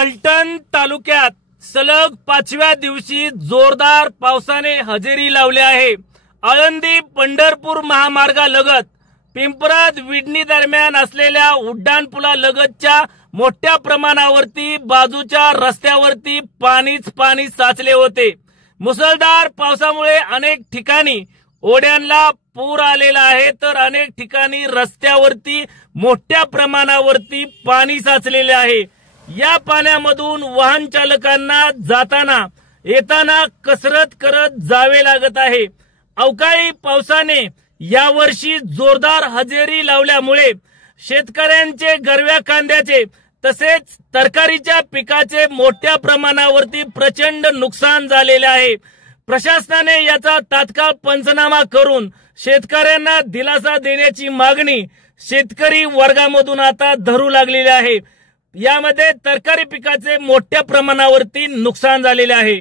फलटण तालुक्यात सलग 5व्या दिवशी जोरदार पावसाने हजेरी लावली आहे। आळंदी पंढरपूर महामार्गालगत पिंपराद विडणी दरम्यान असलेल्या उड्डाणपुलालगतच्या मोठ्या प्रमाणावरती बाजूच्या रस्त्यावरती पाणी साचले होते। मुसळधार पावसामुळे अनेक ठिकाणी ओढ्यांना पूर आलेला आहे, तर अनेक ठिकाणी रस्त्यावरती मोठ्या प्रमाणावरती पाणी साचलेले आहे। या पाण्यामधून वाहन चालकांना जाताना येताना कसरत करत जावे लागत आहे। अवकाळी पावसाने यावर्षी जोरदार हजेरी लावल्यामुळे शेतकऱ्यांचे गरव्या कांद्याचे तसेच तरकारीच्या पिकाचे मोठ्या प्रमाणावरती प्रचंड नुकसान झालेले आहे। प्रशासनाने याचा तात्काळ पंचनामा करून शेतकऱ्यांना दिलासा देण्याची मागणी शेतकरी वर्गामधून आता धरू लागलेली आहे। यामध्ये तरकारी पिकाचे मोठ्या प्रमाणावरती नुकसान झालेले आहे।